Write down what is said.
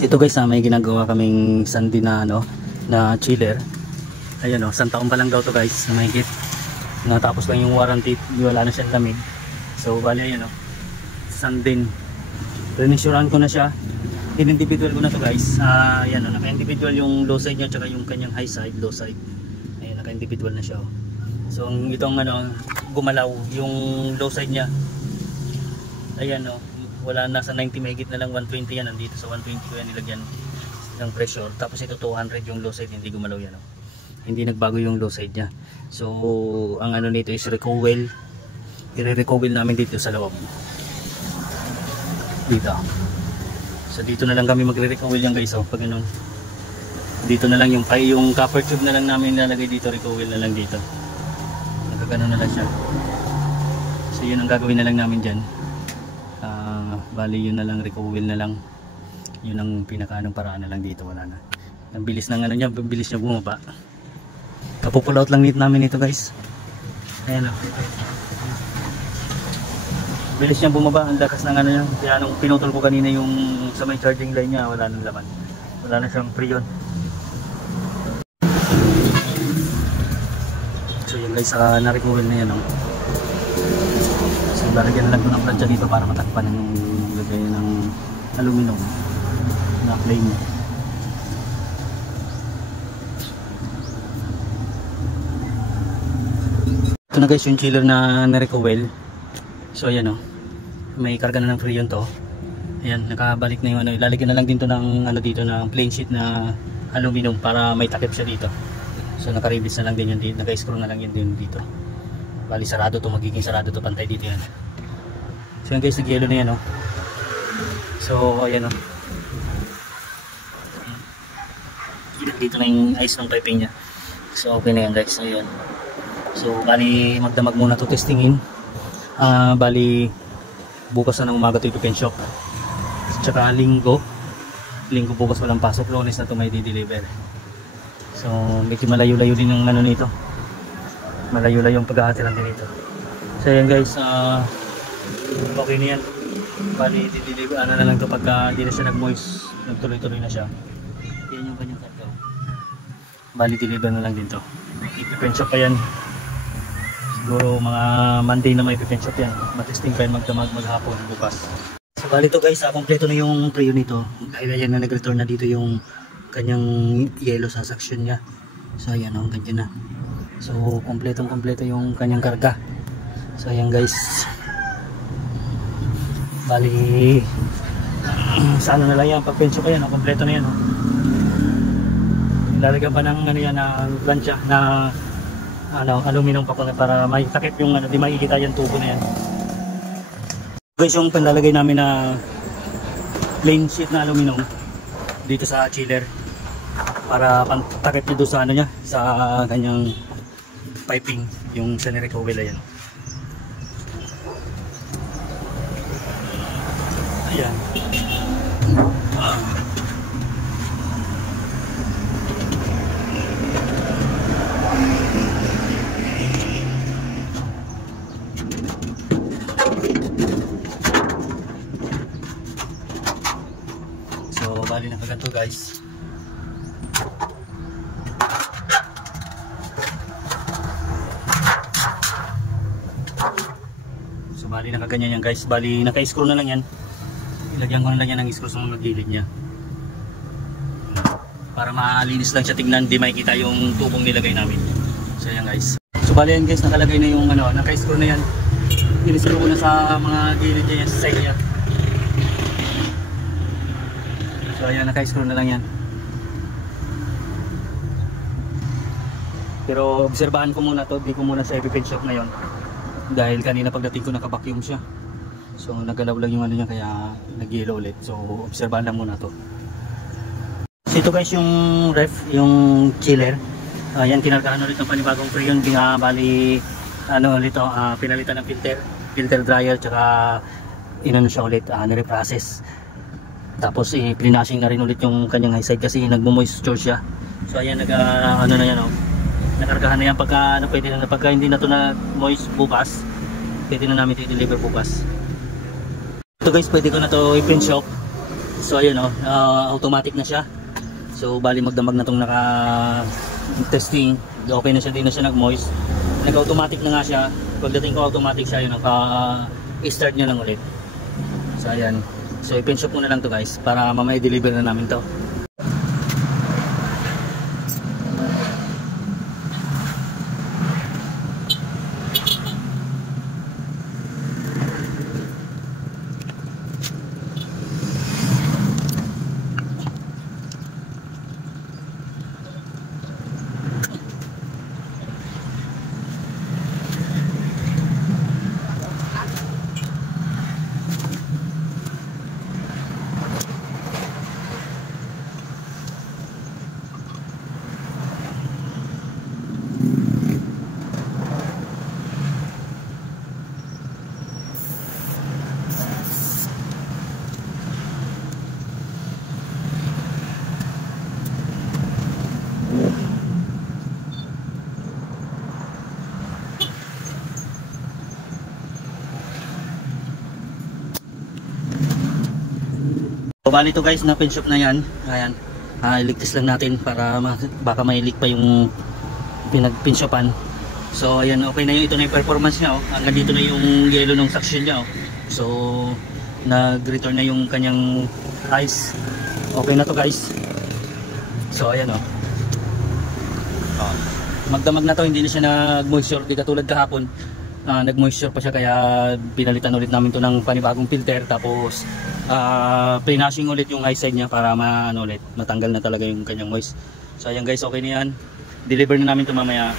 So ito guys, may ginagawa kaming sandi na na chiller. Ayan isang taon pa lang daw to guys, na mahigit. Natapos lang yung warranty, wala na siyang lamig. So bali ayan sandin. Rinisyuran ko na siya. In-individual ko na to guys. Ayan naka-individual yung low side niya tsaka yung kanyang high side, low side. Ayan naka-individual na siya. So itong gumalaw yung low side niya. Ayan wala na sa 90, mahigit na lang 120 yan, nandito sa 120 ko yan nilagyan ng pressure. Tapos ito 200 yung low side, hindi gumalaw yan hindi nagbago yung low side nya. So ang nito is recoil. I-recoil namin dito sa loob dito. So dito na lang kami magre-recoil yan guys. Pag dito na lang yung copper tube na lang namin lalagay dito, recoil na lang dito, nagkagano na lang siya. So yun ang gagawin na lang namin dyan. Bali yun na lang, recoil na lang, yun ang pinakaanong paraan na lang dito. Wala na, ang bilis ng niya, bilis niya bumaba. Kapupull out lang namin ito guys. Ayan bilis niya bumaba, ang lakas ng niya. Kaya nung pinutol ko kanina yung sa may charging line niya, wala nang laman, wala na siyang freon. So yun guys, na-recoil na yan So lalagyan na lang ko ng plancha dito para matakpan yung lagay ng aluminum na flame. Ito na guys yung chiller na na-recoil. So ayan may karga na ng freon to. Ayan nakabalik na yung ilalagyan na lang dito ng dito ng plain sheet na aluminum para may takip siya dito. So naka-release na lang din yun dito, naka-screw na lang yun din dito. Bali sarado to, magiging sarado to, pantay dito yan. So yan guys, nag-yellow na yan So ayan dito na yung ice ng piping nya. So okay na yan guys. Ayan. So bali magdamag muna to testingin. Bali bukas na ng umaga to ipipin shop. Tsaka linggo bukas walang pasok, Lunes na to may di-deliver. So medyo malayo-layo din yung nito. Malayo-layo yung paghahatiran din ito. So yan guys, okay na yan. Bali didiligo na lang to pagka hindi na siya nag-moist, nagtuloy-tuloy na siya. Yan yung kanyang karga. Bali deliver na lang din to. Ipipen shop pa yan. Siguro mga Monday na may ipipen shop yan. Matesting pa yan maghapon bukas. So bali to guys, kompleto na yung preo nito. Dahil ayan na nag-return na dito yung kanyang yellow sa suction nya. So ayan ganyan na. So kompleto yung kanyang karga. So ayan guys, bali sa na lang yan, pagpenso pa yan kompleto na yan Ilalagyan pa ng ng plancha na aluminum pa para may takip yung di makikita yung tubo na yan guys. Yung panlalagay namin na plain sheet na aluminum dito sa chiller para pantakip nyo doon sa niya, sa kanyang piping, yung sa ni-recoil yan. Ayan. So bali na kaganto guys. Bali nakaganyan yan guys. Bali naka-screw na lang yan. Ilagyan ko na lang yan ng screw sa mga gilid nya para malinis lang siya tignan, di makikita yung tubong nilagay namin. So yan guys. So bali yan guys, nakalagay na yung naka-screw na yan. In-screw ko na sa mga gilid nya yan, sa side nya. So ayan, naka-screw na lang yan. Pero obserbahan ko muna to, di ko muna sa ipipin shop ngayon. Dahil kanina pagdating ko naka-vacuum siya. So nagalaw lang yung niya kaya nag-yellow ulit. So obserbahan lang muna to. So ito guys yung ref, yung chiller. Yan kinargahan ulit ng panibagong freon. Bali ulit pinalitan ng filter dryer, tsaka siya ulit, nire-process. Tapos plinashing na rin ulit yung kanyang high side kasi nagmo-moisture siya. So ayan na yan nakargahan na yan pagka pwede na, pagka hindi na to na moist bukas, pwede na namin i-deliver bukas. Ito guys, pwede ko na to i-print shop. So ayun automatic na siya. So bali magdamag na tong naka testing, okay na siya, di na siya nag-moist. Nag-automatic na nga siya. Pagdating ko automatic siya, yun naka-start niya lang ulit. So ayan. So i-pinch ko na lang to guys para mamaya deliver na namin to. So bali to guys, na pinch up na yan. Ayan, iligtas lang natin para baka may leak pa yung pinag-pinch upan. So ayan, okay na yung ito na yung performance niya hanggang dito na yung yellow ng suction niya So nag-return na yung kanyang ice. Okay na to guys. So ayan magdamag na to, hindi na siya nag-moisture, di katulad kahapon. Nag-moisture pa siya, kaya pinalitan ulit namin to ng panibagong filter, tapos pinashing ulit yung high side niya para matanggal na talaga yung kanyang moist. So ayan guys, okay na yan, deliver na namin to mamaya.